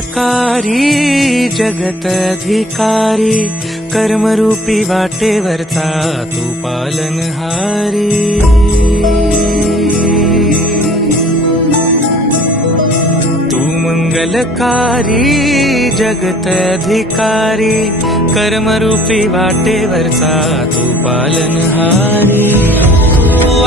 मंगलकारी जगत अधिकारी कर्मरूपी वाटेवरचा तू पालनहारी। तू मंगलकारी जगत अधिकारी कर्मरूपी वाटेवरचा तू पालनहारी। तू